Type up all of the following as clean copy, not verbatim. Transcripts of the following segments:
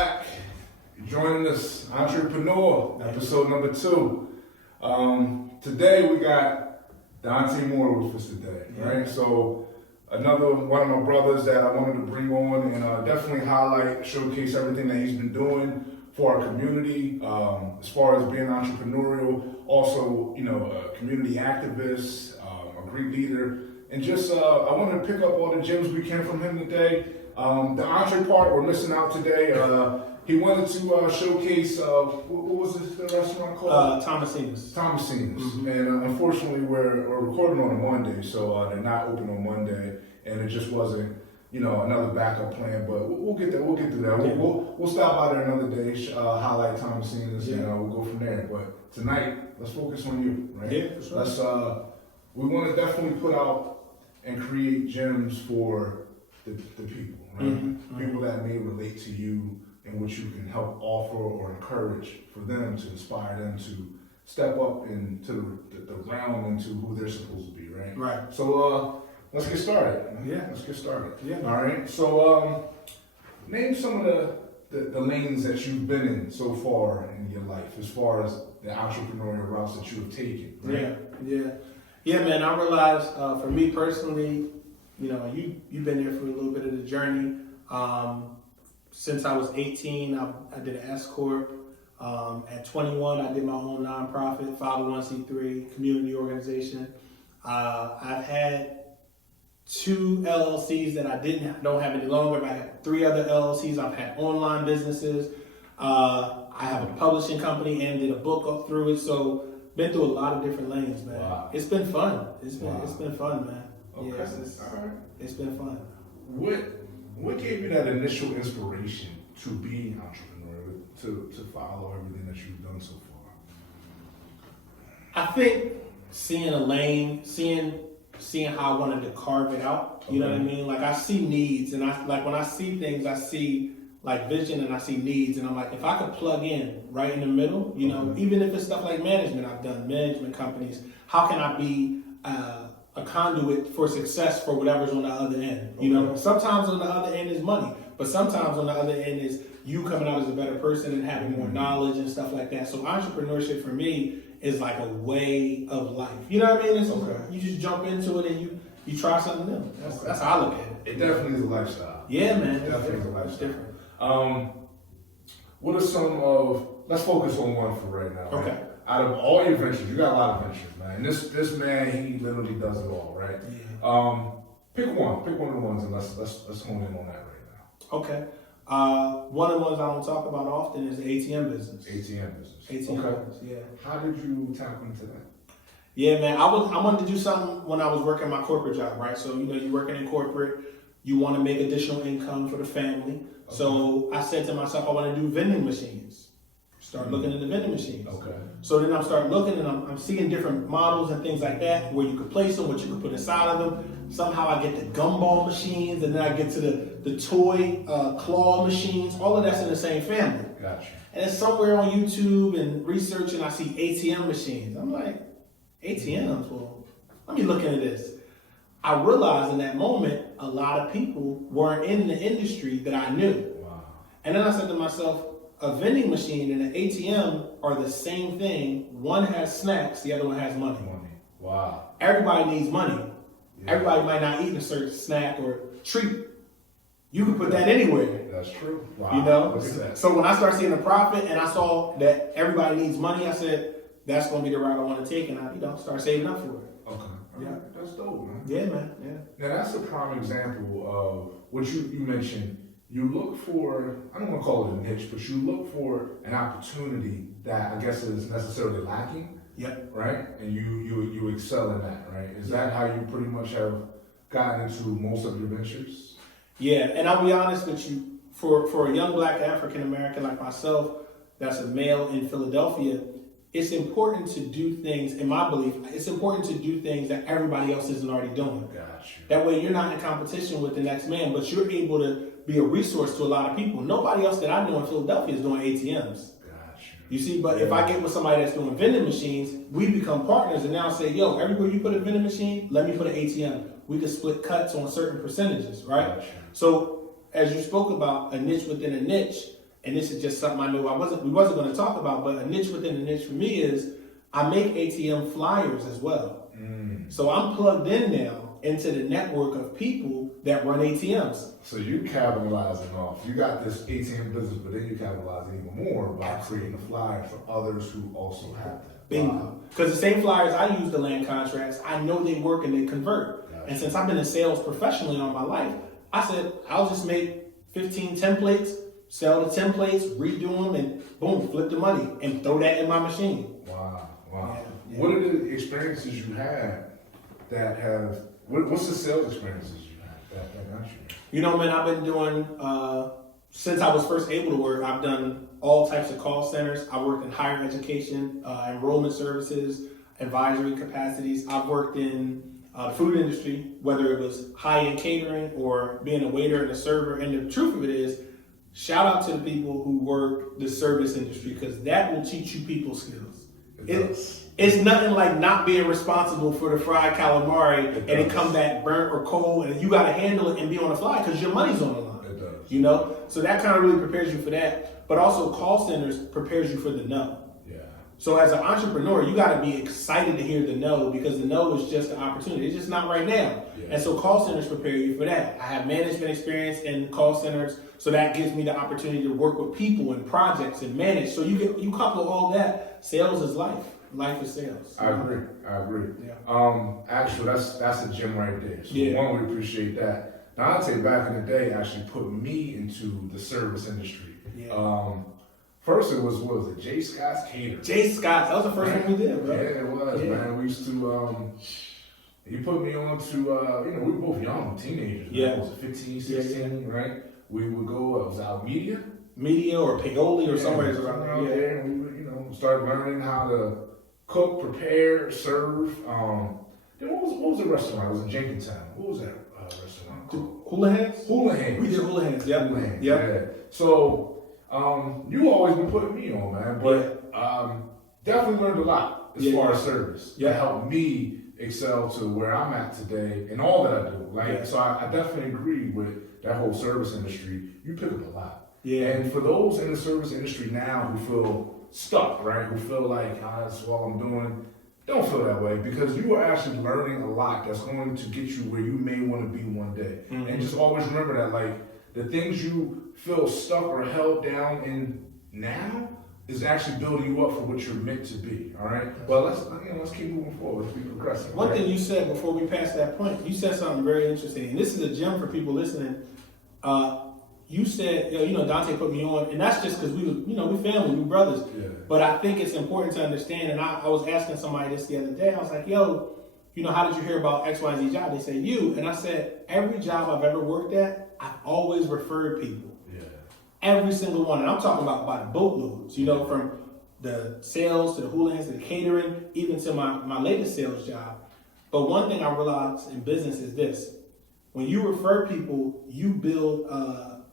back. You're joining us, Entre-Preneur, episode number 2. Today we got Dante Moore with us today, right? So another one of my brothers that I wanted to bring on and definitely highlight, showcase everything that he's been doing for our community, as far as being entrepreneurial, also, a community activist, a great leader, and just, I wanted to pick up all the gems we can from him today. The entree part, we're missing out today. He wanted to showcase, what was the restaurant called? Thomasina's. Mm-hmm. And unfortunately, we're recording on a Monday, so they're not open on Monday, and it just wasn't, another backup plan. But we'll get there. We'll get through that. We'll stop by there another day, highlight Thomasina's, and we'll go from there. But tonight, let's focus on you, right? Yeah, for sure. Let's. We want to definitely put out and create gems for the people, right? Mm-hmm. People that may relate to you and what you can help offer or encourage for them to inspire them to step up into the realm into who they're supposed to be, right? Right. So let's get started. Yeah. Let's get started. Yeah. All right. So name some of the lanes that you've been in so far in your life, as far as the entrepreneurial routes that you have taken. Right? Yeah, man. I realized for me personally, you've been there for a little bit of the journey. Since I was 18, I did an S Corp. At 21, I did my own nonprofit, 501c3 community organization. I've had 2 LLCs that I don't have any longer, but I had 3 other LLCs. I've had online businesses. I have a publishing company and did a book up through it. So been through a lot of different lanes, man. Wow. It's been fun. It's been fun, man. Okay. Yeah, all right. It's been fun. What gave you that initial inspiration to be entrepreneurial, to follow everything that you've done so far? I think seeing a lane, seeing how I wanted to carve it out. You know what I mean? Like I see needs, and when I see things, I see like vision and I see needs, and I'm like, if I could plug in right in the middle, even if it's stuff like management, I've done management companies. How can I be a conduit for success for whatever's on the other end? Sometimes on the other end is money, but sometimes on the other end is you coming out as a better person and having more knowledge and stuff like that. So entrepreneurship for me is like a way of life. You know what I mean? You just jump into it and you try something new. That's how I look at it. It definitely is a lifestyle. Yeah, man. It definitely is a lifestyle. It's different. What are some of, let's focus on one for right now. Right? Okay. Out of all your ventures, you got a lot of ventures, man. And this man, he literally does it all, right? Yeah. Pick one of the ones, and let's hone in on that right now. Okay. One of the ones I don't talk about often is the ATM business. ATM business. Business, yeah. How did you tap into that? Yeah, man. I wanted to do something when I was working my corporate job, right? So you're working in corporate, you want to make additional income for the family. Okay. So I said to myself, I want to do vending machines. Start looking into vending machines. Okay. So then I'm starting looking, and I'm seeing different models and things like that, where you could place them, what you could put inside of them. Somehow I get the gumball machines, and then I get to the toy claw machines. All of that's in the same family. Gotcha. And it's somewhere on YouTube and researching, I see ATM machines. I'm like, ATMs? Well, let me look into this. I realized in that moment, a lot of people weren't in the industry that I knew. Wow. And then I said to myself, a vending machine and an ATM are the same thing. One has snacks, the other one has money. Wow. Everybody needs money. Yeah. Everybody might not eat a certain snack or treat. You can put that anywhere. That's true. Wow. Look at that. So when I started seeing the profit and I saw that everybody needs money, I said, that's going to be the route I want to take, and I start saving up for it. Okay. Yeah. That's dope, man. Yeah, man. Yeah. Now that's a prime example of what you mentioned. You look for, I don't want to call it a niche, but you look for an opportunity that I guess is necessarily lacking. Yep. Right? And you excel in that, right? Is that how you pretty much have gotten into most of your ventures? Yeah, and I'll be honest with you, for a young black African American like myself, that's a male in Philadelphia, it's important to do things, in my belief, it's important to do things that everybody else isn't already doing. Gotcha. That way you're not in competition with the next man, but you're able to be a resource to a lot of people. Nobody else that I know in Philadelphia is doing ATMs. Gotcha. You see, but if I get with somebody that's doing vending machines, we become partners and now say, yo, everywhere you put a vending machine, let me put an ATM. We can split cuts on certain percentages, right? Gotcha. So as you spoke about a niche within a niche, and this is just something I knew we wasn't going to talk about, but a niche within a niche for me is I make ATM flyers as well. So I'm plugged in now into the network of people that run ATMs. So you capitalizing off. You got this ATM business, but then you capitalizing even more by creating a flyer for others who also have that. Bingo. Because the same flyers I use to land contracts, I know they work and they convert. Gotcha. And since I've been in sales professionally all my life, I said, I'll just make 15 templates, sell the templates, redo them, and boom, flip the money and throw that in my machine. Wow. Yeah. What are the experiences you had that have, what's the sales experiences you had that got you? You know, man, I've been doing, since I was first able to work, I've done all types of call centers. I worked in higher education, enrollment services, advisory capacities. I've worked in the food industry, whether it was high-end catering or being a waiter and a server. And the truth of it is, shout out to the people who work the service industry, because that will teach you people skills. It's nothing like not being responsible for the fried calamari and it come back burnt or cold, and you got to handle it and be on the fly because your money's on the line. It does. You know, so that kind of really prepares you for that. But also, call centers prepares you for the no. Yeah. So as an entrepreneur, you got to be excited to hear the no, because the no is just an opportunity. It's just not right now. Yeah. And so call centers prepare you for that. I have management experience in call centers, so that gives me the opportunity to work with people and projects and manage. So you couple all that. Sales is life. Life is sales. I agree. Yeah. Actually, that's a gem right there. So Yeah. one, we appreciate that. Dante, back in the day, actually put me into the service industry. Yeah. First, it was, what was it, J. Scott's Catering. J. Scott, that was the first one we did, bro. Yeah, it was, Yeah. man. We used to, he put me on to, we were both young, teenagers. Yeah. Man. Was it 15, 16, right? We would go, it was out Media or Paoli or somewhere around around there. there, and we would, started learning how to cook, prepare, serve. Then what was the restaurant? It was in Jenkintown. What was that restaurant called? Hula Hands? Hula Hands. We did Hula Hands, yep. Hula Hands, Yep. yeah. So, you always been putting me on, man, but definitely learned a lot as far as service. Yeah. That helped me excel to where I'm at today and all that I do. Yeah. So I definitely agree with that whole service industry. You pick up a lot. Yeah. And for those in the service industry now who feel stuck, right? Who feel like, that's all I'm doing. Don't feel that way, because you are actually learning a lot that's going to get you where you may want to be one day. Mm-hmm. And just always remember that, like, the things you feel stuck or held down in now is actually building you up for what you're meant to be. All right. Well, let's keep moving forward. Let's be progressive. One thing you said before we pass that point, you said something very interesting, and this is a gem for people listening. You said, Dante put me on, and that's just because we family, we brothers. Yeah. But I think it's important to understand, and I was asking somebody this the other day. I was like, how did you hear about XYZ job? They said, you. And I said, every job I've ever worked at, I've always referred people. Yeah. Every single one. And I'm talking about by the boatloads, from the sales to the hula hands to the catering, even to my latest sales job. But one thing I realized in business is this. When you refer people, you build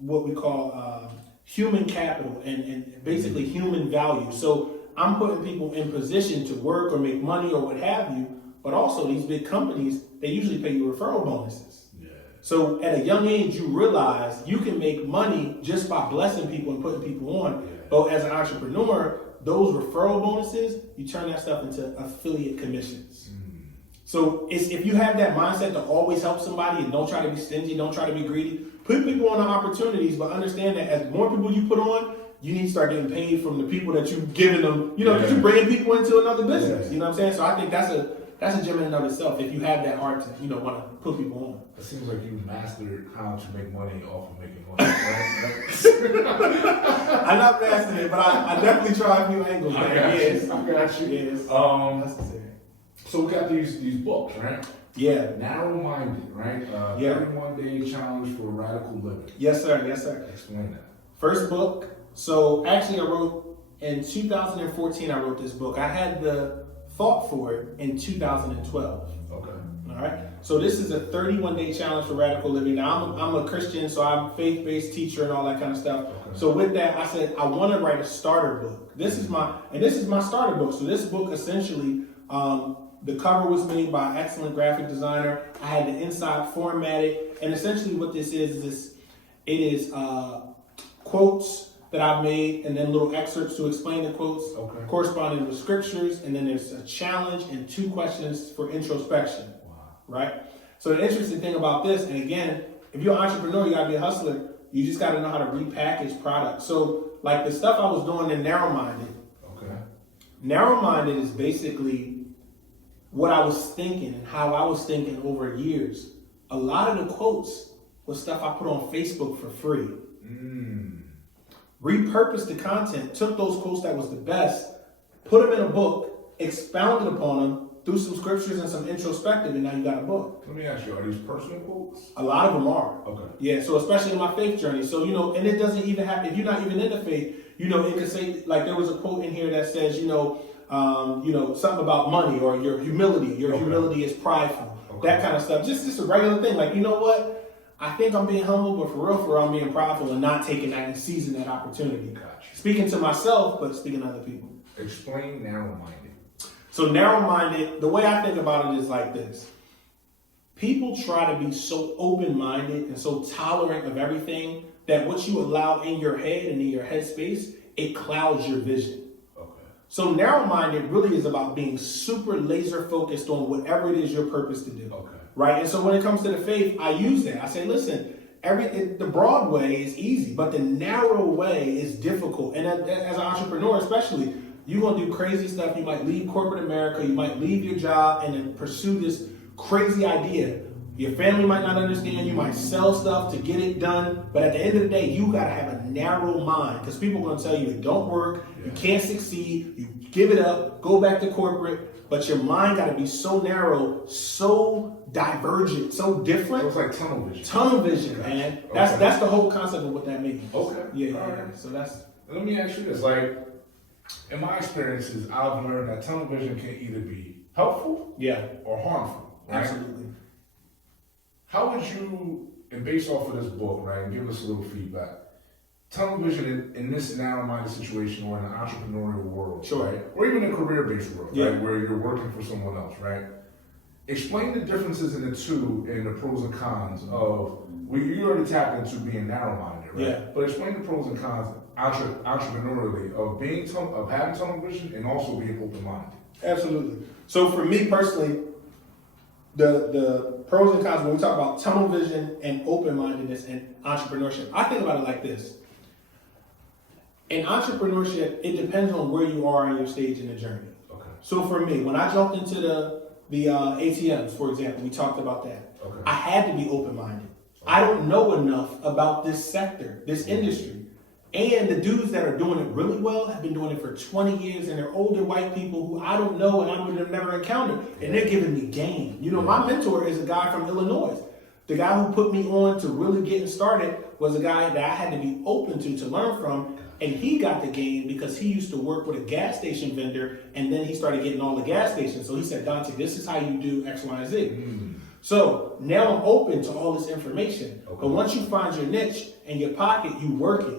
what we call human capital and basically human value. So I'm putting people in position to work or make money or what have you, but also these big companies, they usually pay you referral bonuses. Yeah. So at a young age, you realize you can make money just by blessing people and putting people on. Yeah. But as an entrepreneur, those referral bonuses, you turn that stuff into affiliate commissions. So if you have that mindset to always help somebody and don't try to be stingy, don't try to be greedy, put people on the opportunities, but understand that as more people you put on, you need to start getting paid from the people that you've given them, because you're bringing people into another business. Yeah. You know what I'm saying? So I think that's a gem in and of itself if you have that heart to, want to put people on. It seems like you mastered how to make money off of making money, right? I'm not mastering it, but I definitely try a few angles. I got you. Yes. Necessary. So we got these books, right? Yeah. Narrow-minded, right? 31-day challenge for radical living. Yes, sir. Yes, sir. Explain that. First book. So actually I wrote, in 2014 I wrote this book. I had the thought for it in 2012. Okay. All right. So this is a 31-day challenge for radical living. Now I'm a Christian, so I'm a faith-based teacher and all that kind of stuff. Okay. So with that, I said, I want to write a starter book. This is my starter book. So this book essentially, the cover was made by an excellent graphic designer. I had the inside formatted, and essentially what this is it is quotes, that I've made, and then little excerpts to explain the quotes, corresponding with scriptures, and then there's a challenge and 2 questions for introspection. Wow. Right? So the interesting thing about this, and again, if you're an entrepreneur, you gotta be a hustler. You just gotta know how to repackage products. So like the stuff I was doing in Narrow-Minded. Okay. Narrow-Minded is basically what I was thinking and how I was thinking over years. A lot of the quotes was stuff I put on Facebook for free. Repurposed the content, took those quotes that was the best, put them in a book, expounded upon them, through some scriptures and some introspective, and now you got a book. Let me ask you, are these personal quotes? A lot of them are. Okay. Yeah, so especially in my faith journey. So, and it doesn't even have, if you're not even in the faith, it could say, like there was a quote in here that says, something about money or your humility. Your humility is prideful. Okay. That kind of stuff. Just a regular thing. Like, you know what? I think I'm being humble, but for real, I'm being prideful and not taking that and seizing that opportunity. Gotcha. Speaking Speaking to myself, but speaking to other people. Explain narrow-minded. So narrow-minded, the way I think about it is like this. People try to be so open-minded and so tolerant of everything that what you allow in your head and in your headspace, it clouds your vision. Okay. So narrow-minded really is about being super laser-focused on whatever it is your purpose to do. Okay. Right? And so when it comes to the faith, I use that. I say, listen, the broad way is easy, but the narrow way is difficult. And as an entrepreneur especially, you're going to do crazy stuff. You might leave corporate America. You might leave your job and then pursue this crazy idea. Your family might not understand. You might sell stuff to get it done. But at the end of the day, you got to have a narrow mind because people are going to tell you it don't work. Yeah. You can't succeed. You give it up. Go back to corporate. But your mind got to be so narrow, so divergent, so different. It's like tunnel vision. Tunnel vision, man. That's the whole concept of what that means. Okay. Yeah. Right. So that's. Let me ask you this. Like, in my experiences, I've learned that tunnel vision can either be helpful or harmful. Right? Absolutely. How would you, and based off of this book, right, and give us a little feedback, tunnel vision in this narrow-minded situation or in an entrepreneurial world, right, or even a career-based world, right, where you're working for someone else, right? Explain the differences in the two and the pros and cons of, you already tapped into being narrow-minded, right? Yeah. But explain the pros and cons entrepreneurially of having tunnel vision and also being open-minded. Absolutely. So for me personally, the pros and cons when we talk about tunnel vision and open-mindedness and entrepreneurship, I think about it like this. In entrepreneurship, it depends on where you are in your stage in the journey. Okay. So for me, when I jumped into the ATMs, for example, we talked about that. Okay. I had to be open-minded. Okay. I don't know enough about this sector, this industry. And the dudes that are doing it really well have been doing it for 20 years, and they're older white people who I don't know and I would have never encountered. And they're giving me game. My mentor is a guy from Illinois. The guy who put me on to really getting started was a guy that I had to be open to learn from. And he got the game because he used to work with a gas station vendor, and then he started getting all the gas stations. So he said, Dante, this is how you do X, Y, and Z. Mm. So now I'm open to all this information. Okay. But once you find your niche in your pocket, you work it.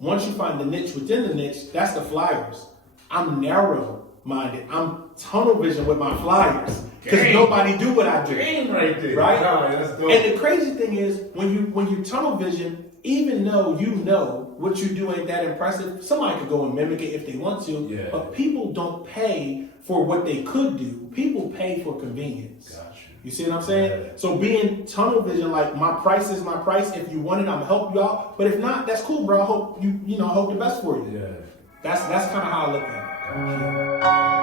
Once you find the niche within the niche, that's the flyers. I'm narrow-minded. I'm tunnel vision with my flyers because nobody do what I do. Game right there. Right? No, that's dope. And the crazy thing is, when you tunnel vision, even though you know what you do ain't that impressive, somebody could go and mimic it if they want to. Yeah. But people don't pay for what they could do. People pay for convenience. Gotcha. You see what I'm saying? Yeah. So being tunnel vision, like my price is my price. If you want it, I'm gonna help you out. But if not, that's cool, bro. I hope I hope the best for you. Yeah. That's kind of how I look at it. Gotcha.